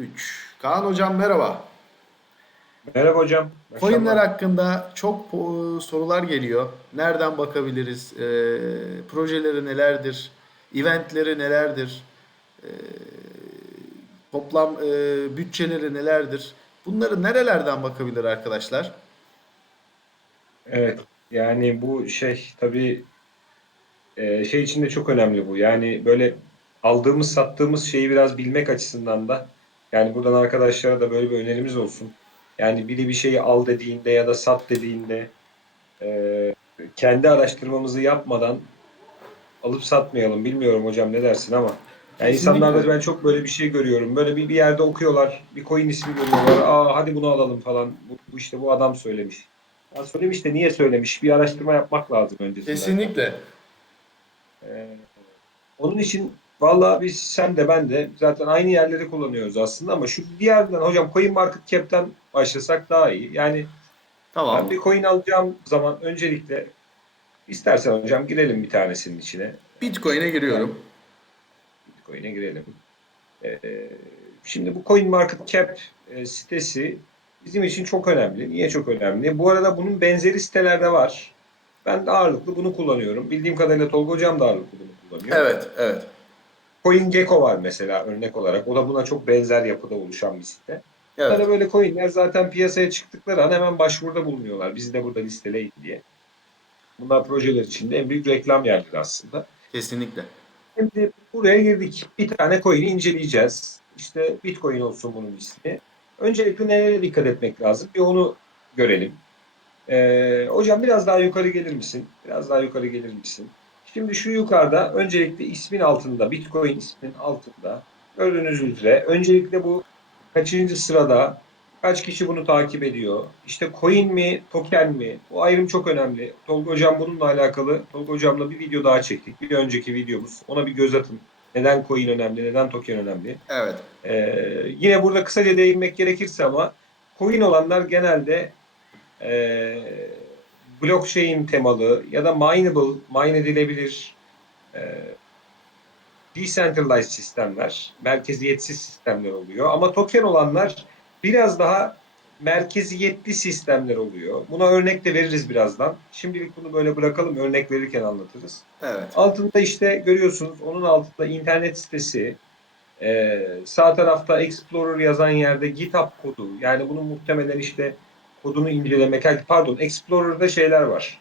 3. Kaan hocam merhaba. Merhaba hocam. Coinler hakkında çok sorular geliyor. Nereden bakabiliriz? Ee, projeleri nelerdir? Eventleri nelerdir? Ee, toplam e, bütçeleri nelerdir? Bunları nerelerden bakabilir arkadaşlar? Evet. Yani bu şey tabii e, şey için de çok önemli bu. Yani böyle aldığımız sattığımız şeyi biraz bilmek açısından da yani buradan arkadaşlara da böyle bir önerimiz olsun. Yani biri bir şeyi al dediğinde ya da sat dediğinde e, kendi araştırmamızı yapmadan alıp satmayalım. Bilmiyorum hocam ne dersin ama. Yani Kesinlikle. insanlarda ben çok böyle bir şey görüyorum. Böyle bir, bir yerde okuyorlar. Bir coin ismi görüyorlar. Aa hadi bunu alalım falan. Bu, bu işte bu adam söylemiş. Ya söylemiş de niye söylemiş? Bir araştırma yapmak lazım öncesinde. Kesinlikle. Ee, onun için vallahi biz sen de ben de zaten aynı yerleri kullanıyoruz aslında ama şu diğerden hocam coin market cap'ten başlasak daha iyi. Yani Tamam. ben bir coin alacağım zaman öncelikle istersen hocam girelim bir tanesinin içine. Bitcoin'e giriyorum. Bitcoin'e girelim. Ee, şimdi bu Coin Market Cap e, sitesi bizim için çok önemli. Niye çok önemli? Bu arada bunun benzeri sitelerde var. Ben de ağırlıklı bunu kullanıyorum. Bildiğim kadarıyla Tolga Hocam da ağırlıklı bunu kullanıyor. Evet, evet. CoinGecko var mesela örnek olarak. O da buna çok benzer yapıda oluşan bir site. Evet. Bunlara böyle coinler zaten piyasaya çıktıkları an hemen başvuruda bulunuyorlar. Bizi de burada listeleyin diye. Bunlar projeler için de en büyük reklam yerleri aslında. Kesinlikle. Şimdi buraya girdik. Bir tane coin'i inceleyeceğiz. İşte Bitcoin olsun bunun ismi. Öncelikle nelere dikkat etmek lazım? Bir onu görelim. Ee, hocam biraz daha yukarı gelir misin? Biraz daha yukarı gelir misin? Şimdi şu yukarıda öncelikle ismin altında, Bitcoin isminin altında gördüğünüz üzere öncelikle bu kaçıncı sırada kaç kişi bunu takip ediyor? İşte coin mi, token mi? Bu ayrım çok önemli. Tolga Hocam bununla alakalı Tolga Hocam'la bir video daha çektik. Bir önceki videomuz. Ona bir göz atın. Neden coin önemli, neden token önemli? Evet. Ee, yine burada kısaca değinmek gerekirse ama coin olanlar genelde e, blockchain temalı ya da mineable, mine edilebilir e, decentralized sistemler, merkeziyetsiz sistemler oluyor. Ama token olanlar biraz daha merkeziyetli sistemler oluyor. Buna örnek de veririz birazdan. Şimdilik bunu böyle bırakalım, örnek verirken anlatırız. Evet. Altında işte görüyorsunuz onun altında internet sitesi, ee, sağ tarafta Explorer yazan yerde GitHub kodu. Yani bunun muhtemelen işte kodunu incelemek, pardon Explorer'da şeyler var.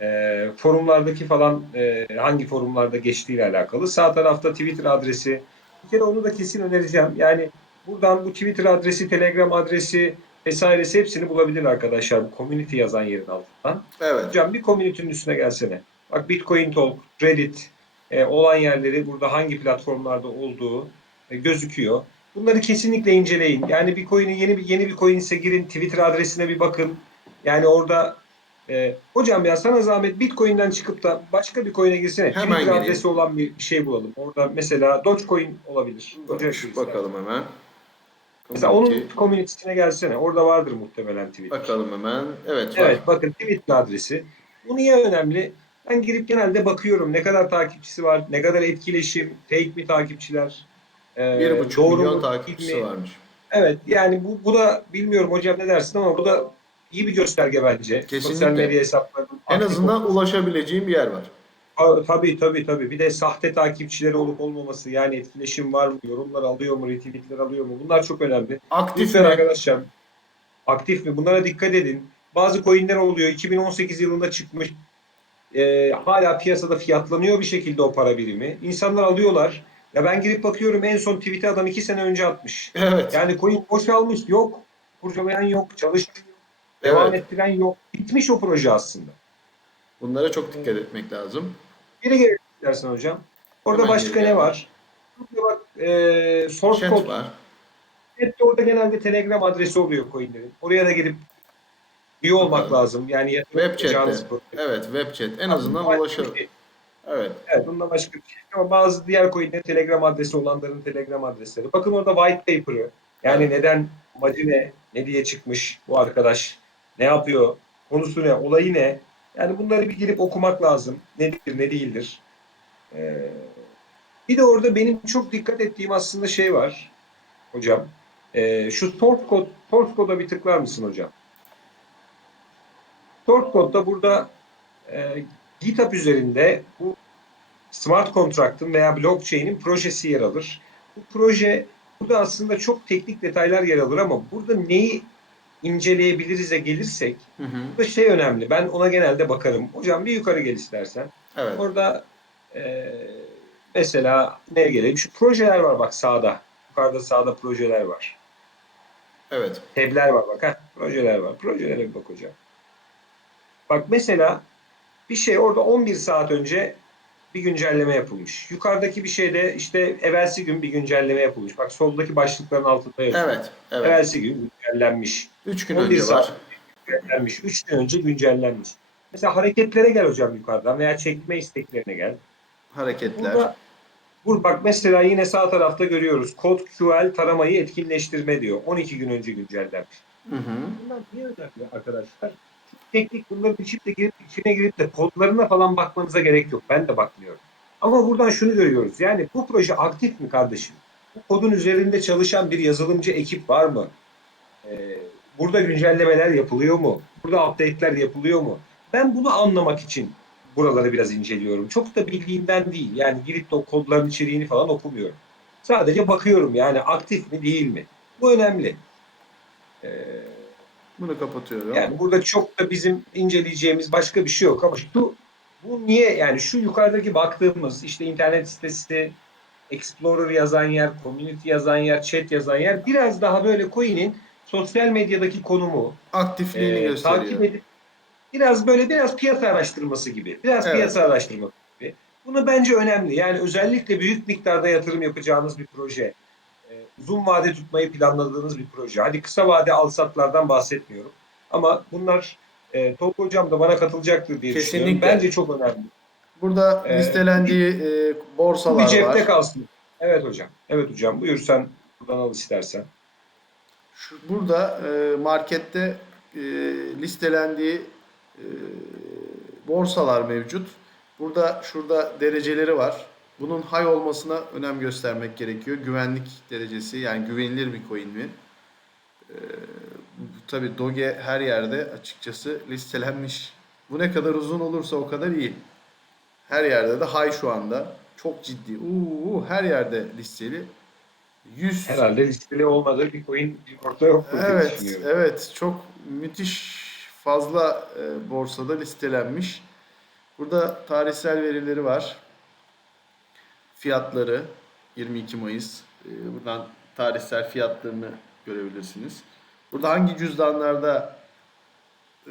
Ee, forumlardaki falan e, hangi forumlarda geçtiğiyle alakalı. Sağ tarafta Twitter adresi. Bir kere onu da kesin önereceğim. Yani buradan bu Twitter adresi, Telegram adresi vesairesi hepsini bulabilir arkadaşlar. Bu community yazan yerin altından. Evet. Hocam bir community'nin üstüne gelsene. Bak Bitcoin Talk, Reddit e, olan yerleri burada hangi platformlarda olduğu e, gözüküyor. Bunları kesinlikle inceleyin. Yani bir coin'i yeni bir yeni bir coin ise girin Twitter adresine bir bakın. Yani orada e, hocam ya sana zahmet Bitcoin'den çıkıp da başka bir coin'e girsene. Hemen Twitter gireyim. adresi olan bir, bir şey bulalım. Orada mesela Dogecoin olabilir. Dogecoin. Bakalım hemen. Mesela onun community'sine gelsene. Orada vardır muhtemelen Twitter. Bakalım hemen. Evet var. Evet bakın Twitter adresi. Bu niye önemli? Ben girip genelde bakıyorum ne kadar takipçisi var, ne kadar etkileşim, fake mi takipçiler, e, Bir buçuk doğru milyon mu, takipçisi mi? varmış. Evet yani bu, bu da bilmiyorum hocam ne dersin ama bu da iyi bir gösterge bence. Kesinlikle. Sosyal medya hesaplarının En azından olması. ulaşabileceğim bir yer var. Ta- Tabii tabii tabii. Bir de sahte takipçileri olup olmaması yani etkileşim var mı, yorumlar alıyor mu, retweetler alıyor mu? Bunlar çok önemli. Aktif Lütfen mi? arkadaşlar aktif mi? Bunlara dikkat edin. Bazı coinler oluyor. 2018 yılında çıkmış. Ee, hala piyasada fiyatlanıyor bir şekilde o para birimi. İnsanlar alıyorlar. Ya ben girip bakıyorum en son tweet'i adam 2 sene önce atmış. Evet. Yani coin boşalmış. Yok. Kurcalayan yok. Çalışan yok. Devam Evet. ettiren yok. Bitmiş o proje aslında. Bunlara çok dikkat etmek lazım. Biri gelir dersin hocam. Orada Hemen başka ne var? Burada bak e, source Chat code var. Hep de orada genelde Telegram adresi oluyor coinlerin. Oraya da girip üye olmak Bakalım. lazım. Yani Web chat'te. Evet web chat. En azından ulaşalım. Evet. Evet, bundan başka bir şey. Ama bazı diğer coinlerin Telegram adresi olanların Telegram adresleri. Bakın orada white paper'ı. Yani neden, amacı ne, ne diye çıkmış bu arkadaş, ne yapıyor, konusu ne, olayı ne? Yani bunları bir girip okumak lazım. Nedir, ne değildir. Ee, bir de orada benim çok dikkat ettiğim aslında şey var hocam. Ee, şu source code, source code'a bir tıklar mısın hocam? Source code'da burada e, GitHub üzerinde bu smart contract'ın veya blockchain'in projesi yer alır. Bu proje burada aslında çok teknik detaylar yer alır ama burada neyi inceleyebiliriz'e gelirsek Hı hı. burada şey önemli. Ben ona genelde bakarım. Hocam bir yukarı gel istersen. Evet. Orada e, mesela neye gelelim? Şu projeler var bak sağda. Yukarıda sağda projeler var. Evet. Tabler var bak. Heh, projeler var. Projelere bir bak hocam. Bak mesela bir şey orada 11 saat önce bir güncelleme yapılmış. Yukarıdaki bir şeyde işte evvelsi gün bir güncelleme yapılmış. Bak soldaki başlıkların altında yazıyor. Evet. Evet. Evvelsi gün güncellenmiş. 3 gün 11 önce saat var. güncellenmiş. 3 gün önce güncellenmiş. Mesela hareketlere gel hocam yukarıdan veya çekme isteklerine gel. Hareketler. Burada Bur bak mesela yine sağ tarafta görüyoruz. Kod QL taramayı etkinleştirme diyor. 12 gün önce güncellenmiş. Hı hı. Bunlar niye önemli arkadaşlar? Teknik bunların içine girip içine girip de kodlarına falan bakmanıza gerek yok. Ben de bakmıyorum. Ama buradan şunu görüyoruz. Yani bu proje aktif mi kardeşim? Bu kodun üzerinde çalışan bir yazılımcı ekip var mı? Ee, burada güncellemeler yapılıyor mu? Burada update'ler yapılıyor mu? Ben bunu anlamak için buraları biraz inceliyorum. Çok da bildiğimden değil. Yani girip de o kodların içeriğini falan okumuyorum. Sadece bakıyorum yani aktif mi değil mi? Bu önemli. Ee, Bunu kapatıyorum. yani burada çok da bizim inceleyeceğimiz başka bir şey yok ama şu bu niye yani şu yukarıdaki baktığımız işte internet sitesi Explorer yazan yer, community yazan yer, chat yazan yer biraz daha böyle coin'in sosyal medyadaki konumu Aktifliğini e, gösteriyor. takip edip biraz böyle biraz piyasa araştırması gibi. Biraz Evet. piyasa araştırması gibi. Bunu bence önemli. Yani özellikle büyük miktarda yatırım yapacağınız bir proje. Uzun vade tutmayı planladığınız bir proje. Hadi kısa vade alsatlardan bahsetmiyorum. Ama bunlar e, Tolga Hocam da bana katılacaktır diye düşünüyorum. Kesinlikle. Bence çok önemli. Burada Ee, listelendiği e, Bu bir borsalar cepte var. kalsın. Evet hocam. Evet hocam. Buyur sen buradan al istersen. Şu, burada e, markette e, listelendiği e, borsalar mevcut. Burada şurada dereceleri var. Bunun high olmasına önem göstermek gerekiyor. Güvenlik derecesi yani güvenilir bir coin mi? E, tabii Doge her yerde açıkçası listelenmiş. Bu ne kadar uzun olursa o kadar iyi. Her yerde de high şu anda. Çok ciddi. Uuu, her yerde listeli. 100 Herhalde listeli olmadığı bir coin ortada diye Evet, evet. Çok müthiş fazla e, borsada listelenmiş. Burada tarihsel verileri var. Fiyatları 22 Mayıs. E, buradan tarihsel fiyatlarını görebilirsiniz. Burada hangi cüzdanlarda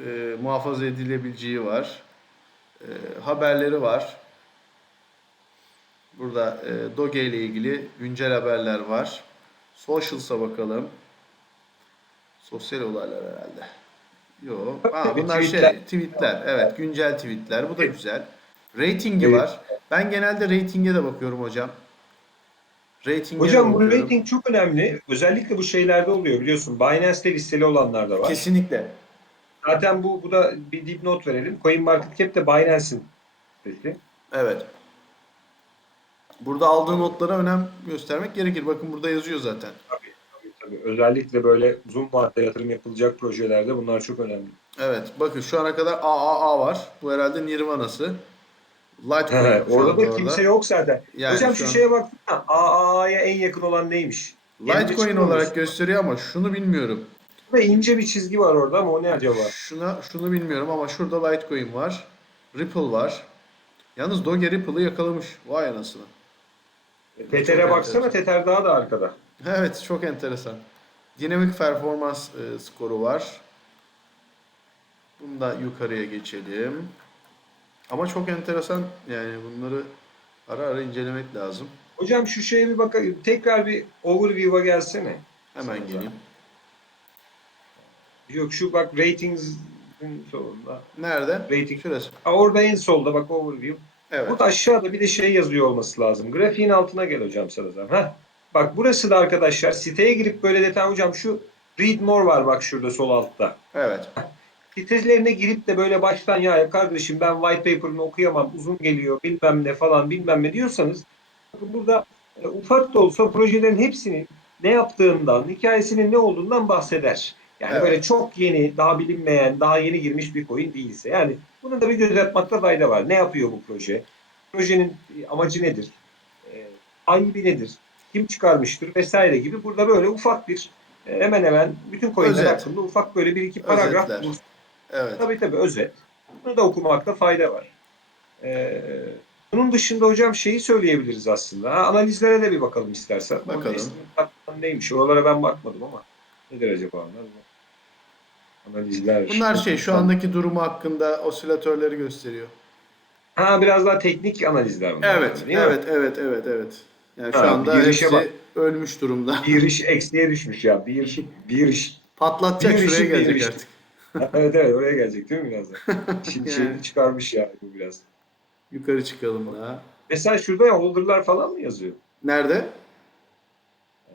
e, muhafaza edilebileceği var. E, haberleri var. Burada e, Doge ile ilgili güncel haberler var. Socials'a bakalım. Sosyal olaylar herhalde. Yok. Aa, bunlar tweetler. şey tweetler. Evet, güncel tweetler. Bu da güzel. Ratingi Evet. var. Ben genelde ratinge de bakıyorum hocam. Ratinge Hocam bu rating çok önemli. Özellikle bu şeylerde oluyor biliyorsun. Binance'te listeli olanlar da var. Kesinlikle. Zaten bu bu da bir dipnot verelim. CoinMarketCap de Binance'in sitesi. Evet. Burada aldığı notlara önem göstermek gerekir. Bakın burada yazıyor zaten. Tabii, tabii, tabii. Özellikle böyle uzun vadede yatırım yapılacak projelerde bunlar çok önemli. Evet. Bakın şu ana kadar AAA var. Bu herhalde Nirvana'sı. Litecoin Evet, orada da kimse yok zaten. Yani Hocam şu şu an- şeye baksana. AAA'ya en yakın olan neymiş? Litecoin olarak gösteriyor ama şunu bilmiyorum. Ve ince bir çizgi var orada ama o ne acaba? Şuna şunu bilmiyorum ama şurada Litecoin var. Ripple var. Yalnız Doge Ripple'ı yakalamış. Vay anasını. Tether'e çok baksana. Tether daha da arkada. Evet çok enteresan. Dinamik performans e, skoru var. Bunu da yukarıya geçelim. Ama çok enteresan yani bunları ara ara incelemek lazım. Hocam şu şeye bir bakayım. Tekrar bir overview'a gelsene. Hemen geleyim. Yok şu bak ratings'in solunda. Nerede? Rating. Şurası. Aa, orada en solda bak overview. Evet. Burada aşağıda bir de şey yazıyor olması lazım. Grafiğin altına gel hocam sana Heh. Bak burası da arkadaşlar siteye girip böyle detay hocam şu read more var bak şurada sol altta. Evet. Sitelerine girip de böyle baştan ya kardeşim ben white paper'ını okuyamam uzun geliyor bilmem ne falan bilmem ne diyorsanız bakın burada e, ufak da olsa projelerin hepsini ne yaptığından, hikayesinin ne olduğundan bahseder. Yani Evet. böyle çok yeni, daha bilinmeyen, daha yeni girmiş bir coin değilse. Yani bunu da bir göz atmakta fayda var. Ne yapıyor bu proje? Projenin amacı nedir? Sahibi nedir? Kim çıkarmıştır? Vesaire gibi. Burada böyle ufak bir e, hemen hemen bütün coinler Özet. hakkında ufak böyle bir iki paragraf Özetler. Evet. Tabii tabii özet. Bunu da okumakta fayda var. Ee, bunun dışında hocam şeyi söyleyebiliriz aslında. Ha, analizlere de bir bakalım istersen. Bakalım. Neymiş? Oralara ben bakmadım ama. Nedir acaba onlar? Analizler. Bunlar şey şu andaki durumu hakkında osilatörleri gösteriyor. Ha biraz daha teknik analizler bunlar. Evet, değil mi? evet, evet, evet, evet. Yani şu Ha, anda bir işe hepsi bak. ölmüş durumda. Bir iş eksiye düşmüş ya. Bir iş, bir iş. Patlatacak Bir şuraya gelecek artık. evet evet oraya gelecek değil mi birazdan? Şimdi Yani. şeyini çıkarmış ya bu biraz. Yukarı çıkalım daha. Mesela şurada ya holder'lar falan mı yazıyor? Nerede?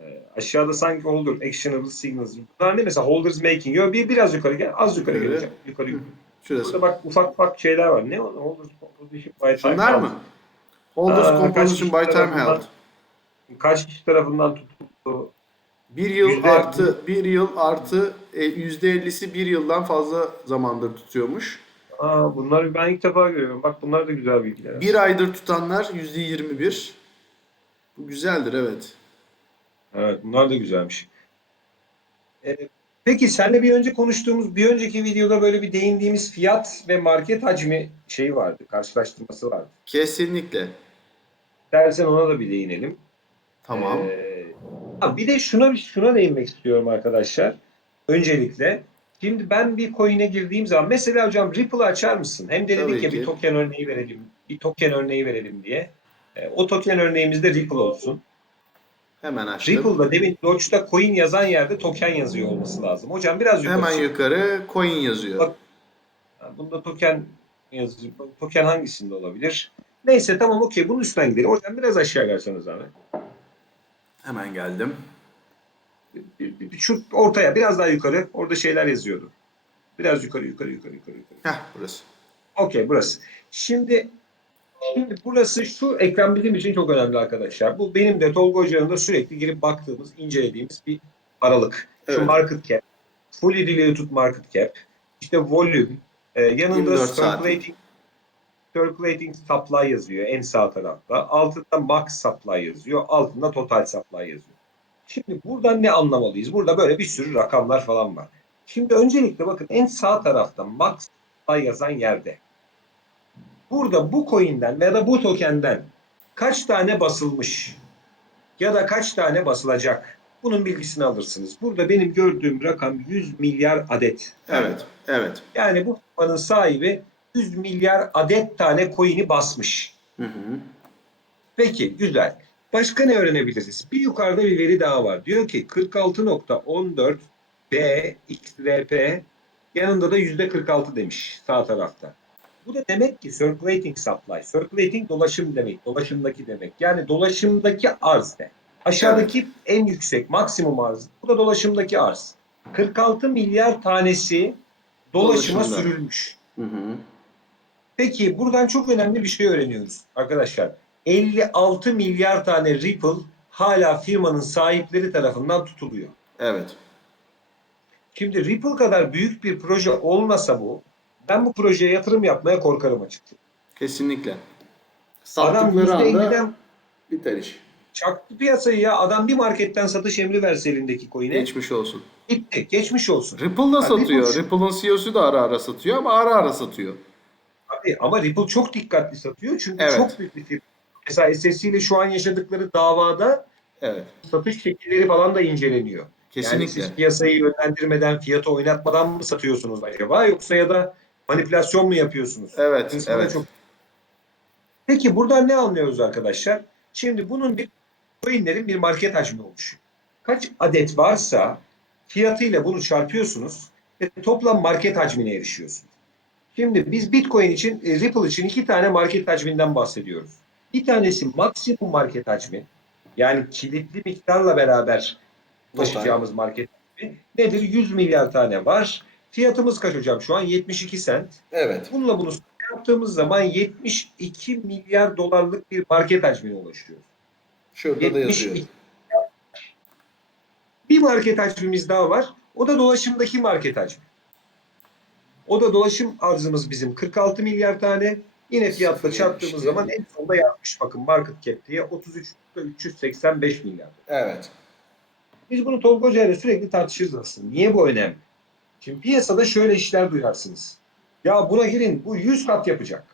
Ee, aşağıda sanki holder, actionable signals. Bunlar ne mesela holders making. Yo, bir biraz yukarı gel, az yukarı Yukarı. geleceğim. Yukarı yukarı. Şurası. Burada bak ufak ufak şeyler var. Ne o? Holders composition by time Şunlar held. mı? Holders Aa, composition by time held. Kaç kişi tarafından tutuldu? Bir yıl Yüzde- artı bir yıl artı e, yüzde ellisi bir yıldan fazla zamandır tutuyormuş. Aa, bunları ben ilk defa görüyorum. Bak bunlar da güzel bilgiler. Bir aydır tutanlar yüzde yirmi bir. Bu güzeldir evet. Evet bunlar da güzelmiş. Ee, peki seninle bir önce konuştuğumuz, bir önceki videoda böyle bir değindiğimiz fiyat ve market hacmi şeyi vardı, karşılaştırması vardı. Kesinlikle. Dersen ona da bir değinelim. Tamam. Ee, ha, bir de şuna şuna değinmek istiyorum arkadaşlar. Öncelikle şimdi ben bir coin'e girdiğim zaman mesela hocam Ripple'ı açar mısın? Hem de Tabii dedik ya ki. bir token örneği verelim. Bir token örneği verelim diye. Ee, o token örneğimiz de Ripple olsun. Hemen açtım. Ripple'da demin Doge'da coin yazan yerde token yazıyor olması lazım. Hocam biraz yukarı. Hemen çık. yukarı coin yazıyor. Bak- Bunda token yazıyor. Token hangisinde olabilir? Neyse tamam okey bunun üstünden gidelim. Hocam biraz aşağı gelseniz abi. Hemen geldim. Şu ortaya biraz daha yukarı. Orada şeyler yazıyordu. Biraz yukarı yukarı yukarı yukarı. yukarı. Heh burası. Okey burası. Şimdi şimdi burası şu ekran bizim için çok önemli arkadaşlar. Bu benim de Tolga Hoca'nın sürekli girip baktığımız, incelediğimiz bir aralık. Şu Evet. market cap, fully diluted market cap, işte volume, e, yanında 24 saat. Circulating supply yazıyor en sağ tarafta. Altında max supply yazıyor. Altında total supply yazıyor. Şimdi buradan ne anlamalıyız? Burada böyle bir sürü rakamlar falan var. Şimdi öncelikle bakın en sağ tarafta max supply yazan yerde. Burada bu coin'den ya da bu token'den kaç tane basılmış ya da kaç tane basılacak? Bunun bilgisini alırsınız. Burada benim gördüğüm rakam 100 milyar adet. Evet. Evet. Yani bu firmanın sahibi 100 milyar adet tane coin'i basmış. Hı hı. Peki güzel. Başka ne öğrenebiliriz? Bir yukarıda bir veri daha var. Diyor ki 46.14 B XRP yanında da %46 demiş sağ tarafta. Bu da demek ki circulating supply. Circulating dolaşım demek. Dolaşımdaki demek. Yani dolaşımdaki arz ne? Aşağıdaki en yüksek maksimum arz. Bu da dolaşımdaki arz. 46 milyar tanesi dolaşıma Dolaşımda. sürülmüş. Hı hı. Peki buradan çok önemli bir şey öğreniyoruz arkadaşlar. 56 milyar tane Ripple hala firmanın sahipleri tarafından tutuluyor. Evet. Şimdi Ripple kadar büyük bir proje olmasa bu, ben bu projeye yatırım yapmaya korkarım açıkçası. Kesinlikle. Adam Sattıkları anda %50'den biter iş. çaktı piyasayı ya. Adam bir marketten satış emri verse elindeki coin'e. Geçmiş olsun. Gitti. Geçmiş olsun. Ripple da satıyor. Ripple- Ripple'ın CEO'su da ara ara satıyor ama ara ara satıyor. Abi, ama Ripple çok dikkatli satıyor. Çünkü Evet. çok büyük bir firma. Mesela SSC ile şu an yaşadıkları davada Evet. satış şekilleri falan da inceleniyor. Yani Kesinlikle. siz piyasayı yönlendirmeden, fiyatı oynatmadan mı satıyorsunuz acaba yoksa ya da manipülasyon mu yapıyorsunuz? Evet. İnsana Evet. çok- Peki buradan ne anlıyoruz arkadaşlar? Şimdi bunun bir coinlerin bir market hacmi oluşuyor. Kaç adet varsa fiyatıyla bunu çarpıyorsunuz ve toplam market hacmine erişiyorsunuz. Şimdi biz Bitcoin için, e, Ripple için iki tane market hacminden bahsediyoruz. Bir tanesi maksimum market hacmi. Yani kilitli miktarla beraber taşıyacağımız market hacmi. Nedir? 100 milyar tane var. Fiyatımız kaç hocam şu an? 72 sent. Evet. Bununla bunu yaptığımız zaman 72 milyar dolarlık bir market hacmine ulaşıyoruz. Şurada da 72 yazıyor. Bir market hacmimiz daha var. O da dolaşımdaki market hacmi. O da dolaşım arzımız bizim 46 milyar tane. Yine fiyatla çarptığımız işte. zaman en sonda yazmış bakın market cap diye 33.385 milyar. Evet. Biz bunu Tolga Hoca ile sürekli tartışırız aslında. Niye bu önemli? Şimdi piyasada şöyle işler duyarsınız. Ya buna girin bu 100 kat yapacak.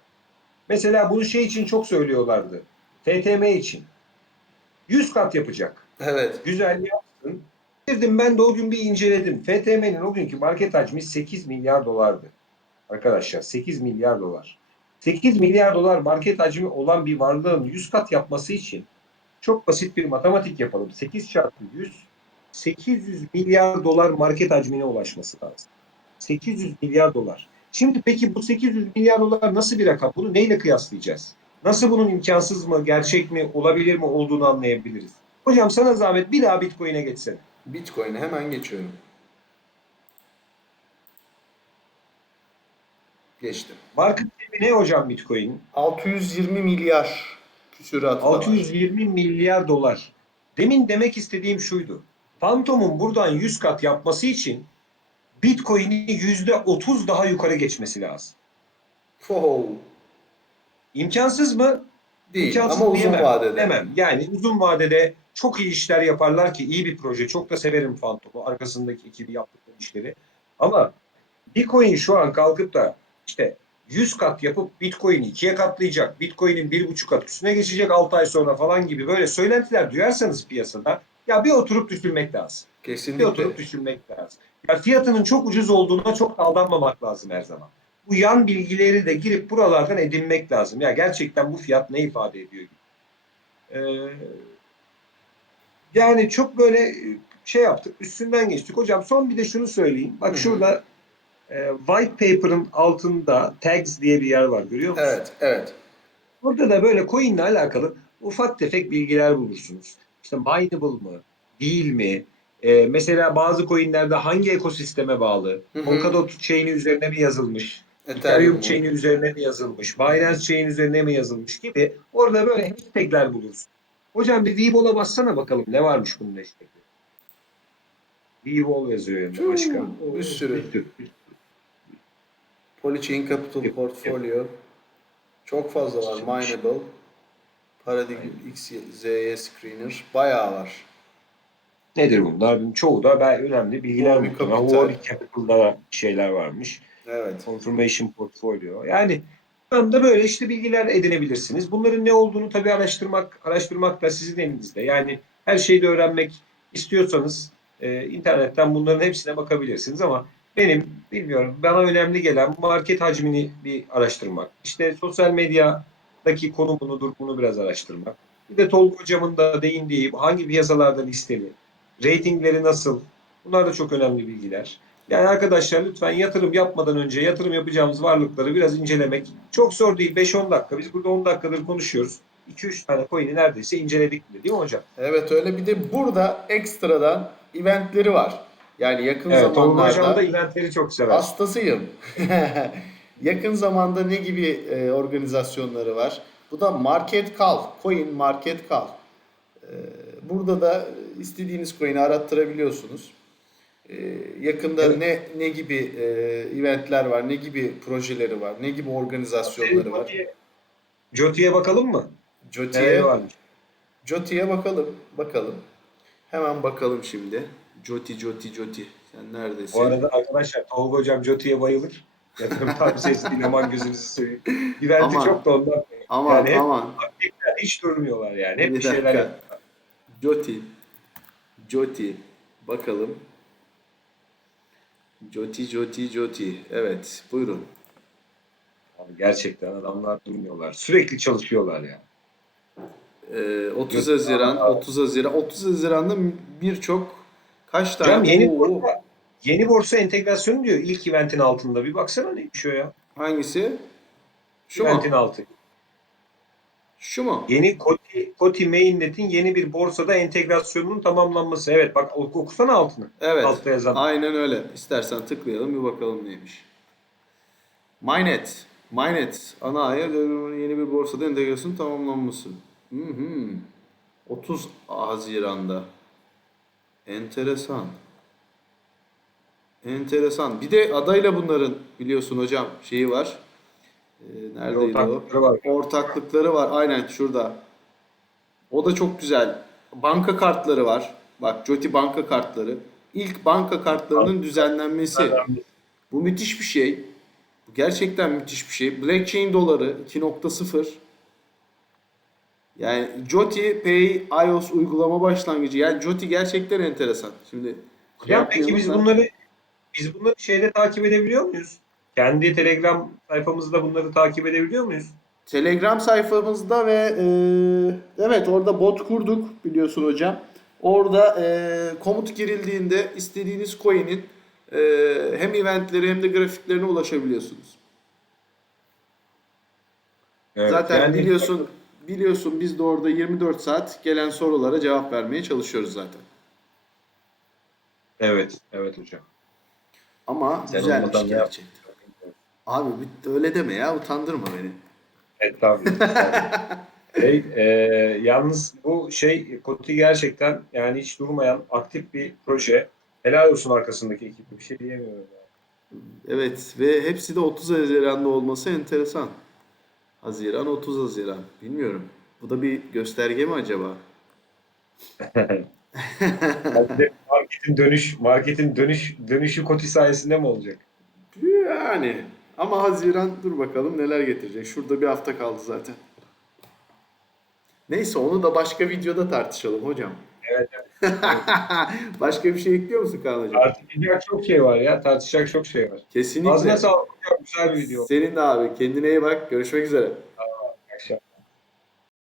Mesela bunu şey için çok söylüyorlardı. TTM için. 100 kat yapacak. Evet. Güzel yapsın. Girdim ben de o gün bir inceledim. FTM'nin o günkü market hacmi 8 milyar dolardı. Arkadaşlar 8 milyar dolar. 8 milyar dolar market hacmi olan bir varlığın 100 kat yapması için çok basit bir matematik yapalım. 8 çarpı 100 800 milyar dolar market hacmine ulaşması lazım. 800 milyar dolar. Şimdi peki bu 800 milyar dolar nasıl bir rakam? Bunu neyle kıyaslayacağız? Nasıl bunun imkansız mı, gerçek mi, olabilir mi olduğunu anlayabiliriz. Hocam sana zahmet bir daha Bitcoin'e geçsene. Bitcoin'e hemen geçiyorum. Geçtim. Market cap'i ne hocam Bitcoin'in? 620 milyar küsuratı da var. 620 milyar dolar. Demin demek istediğim şuydu. Phantom'un buradan 100 kat yapması için Bitcoin'i %30 daha yukarı geçmesi lazım. Wow. İmkansız mı? Değil ama uzun diyemem, vadede. Demem. Yani uzun vadede çok iyi işler yaparlar ki iyi bir proje. Çok da severim Phantom'u. Arkasındaki ekibi yaptıkları işleri. Ama Bitcoin şu an kalkıp da işte 100 kat yapıp Bitcoin'i ikiye katlayacak. Bitcoin'in bir buçuk kat üstüne geçecek 6 ay sonra falan gibi böyle söylentiler duyarsanız piyasada ya bir oturup düşünmek lazım. Bir Kesinlikle. oturup düşünmek lazım. Ya fiyatının çok ucuz olduğuna çok aldanmamak lazım her zaman. Bu yan bilgileri de girip buralardan edinmek lazım. Ya gerçekten bu fiyat ne ifade ediyor? Ee, yani çok böyle şey yaptık, üstünden geçtik. Hocam son bir de şunu söyleyeyim. Bak Hı hı. şurada e, white paper'ın altında tags diye bir yer var görüyor musun? Evet, evet. Burada da böyle coin'le alakalı ufak tefek bilgiler bulursunuz. İşte mineable mı, değil mi? Ee, mesela bazı coin'lerde hangi ekosisteme bağlı? Hı hı. Polkadot chain'i üzerine mi yazılmış? Ethereum chain'i üzerine mi yazılmış? Binance chain üzerine mi yazılmış gibi orada böyle hashtagler bulursun. Hocam bir Webull'a bassana bakalım ne varmış bunun hashtag'i. Webull yazıyor Tüh, başka. bir sürü. Polychain Capital Portfolio. Çok fazla var. Mineable. Paradigm XZY Screener. Bayağı var. Nedir bunlar? Çoğu da ben önemli bilgiler. Huobi Capital'da da şeyler varmış. Evet. Confirmation Portfolio. Yani tam da böyle işte bilgiler edinebilirsiniz. Bunların ne olduğunu tabii araştırmak araştırmak da sizin elinizde. Yani her şeyi de öğrenmek istiyorsanız e, internetten bunların hepsine bakabilirsiniz ama benim bilmiyorum bana önemli gelen market hacmini bir araştırmak. İşte sosyal medyadaki konumunu durumunu biraz araştırmak. Bir de Tolga hocamın da değindiği hangi piyasalarda listeli, ratingleri nasıl bunlar da çok önemli bilgiler. Yani arkadaşlar lütfen yatırım yapmadan önce yatırım yapacağımız varlıkları biraz incelemek çok zor değil. 5-10 dakika. Biz burada 10 dakikadır konuşuyoruz. 2-3 tane coin'i neredeyse inceledik bile değil mi hocam? Evet öyle bir de burada ekstradan eventleri var. Yani yakın Evet, zamanlarda hocam da eventleri çok sever. hastasıyım. yakın zamanda ne gibi e, organizasyonları var? Bu da Market Call, Coin Market Call. E, burada da istediğiniz coin'i arattırabiliyorsunuz. E, yakında Evet. ne ne gibi e, eventler var, ne gibi projeleri var, ne gibi organizasyonları var. Joti'ye bakalım mı? Joti'ye varmış? Joti'ye bakalım. Bakalım. Hemen bakalım şimdi. Joti, Joti, Joti. Sen neredesin? Bu arada arkadaşlar Tolga hocam Joti'ye bayılır. Yatırım tavsiyesi değil aman gözünüzü seveyim. Eventi çok da ondan. aman yani hep- aman. Hiç durmuyorlar yani. Hep bir, Bir şeyler yapıyorlar. Joti. Joti. Bakalım. Joti, Joti, Joti. Evet. Buyurun. Abi gerçekten adamlar durmuyorlar. Sürekli çalışıyorlar ya. Ee, 30 Yok. Haziran, Aa. 30 Haziran. 30 Haziran'da birçok kaç tane? Hocam yeni borsa, yeni borsa entegrasyonu diyor ilk eventin altında. Bir baksana neymiş o ya. Hangisi? Şu mu? eventin altı. Şu mu? Yeni Koti, Koti Mainnet'in yeni bir borsada entegrasyonunun tamamlanması. Evet bak oku- okusana altını. Evet. Altta yazan. Aynen öyle. İstersen tıklayalım bir bakalım neymiş. Mynet. Mynet. Ana ayar yeni bir borsada entegrasyon tamamlanması. Hı hı. 30 Haziran'da. Enteresan. Enteresan. Bir de adayla bunların biliyorsun hocam şeyi var. Ee, neredeydi o? Ortaklıkları var. Ortaklıkları var. Aynen şurada. O da çok güzel. Banka kartları var. Bak Joti banka kartları. İlk banka kartlarının düzenlenmesi. Bu müthiş bir şey. Bu gerçekten müthiş bir şey. Blockchain doları 2.0. Yani Joti Pay iOS uygulama başlangıcı. Yani Joti gerçekten enteresan. Şimdi Hocam peki biz bunları biz bunları şeyde takip edebiliyor muyuz? Kendi Telegram sayfamızda bunları takip edebiliyor muyuz? Telegram sayfamızda ve e, evet orada bot kurduk biliyorsun hocam. Orada e, komut girildiğinde istediğiniz coin'in e, hem eventleri hem de grafiklerine ulaşabiliyorsunuz. Evet, Zaten yani- biliyorsun biliyorsun biz de orada 24 saat gelen sorulara cevap vermeye çalışıyoruz zaten. Evet, evet hocam. Ama Sen güzelmiş gerçekten. Abi öyle deme ya utandırma beni. Evet tabii. şey, e, yalnız bu şey Koti gerçekten yani hiç durmayan aktif bir proje. Helal olsun arkasındaki ekibe bir şey diyemiyorum. Yani. Evet ve hepsi de 30 Haziran'da olması enteresan. Haziran 30 Haziran. Bilmiyorum. Bu da bir gösterge mi acaba? Marketin dönüş marketin dönüş dönüşü Koti sayesinde mi olacak? Yani ama Haziran dur bakalım neler getirecek. Şurada bir hafta kaldı zaten. Neyse onu da başka videoda tartışalım hocam. Evet, başka bir şey ekliyor musun Kaan hocam? Tartışacak çok şey var ya. Tartışacak çok şey var. Kesinlikle. Ağzına sağlık. Güzel bir video. Senin de abi. Kendine iyi bak. Görüşmek üzere.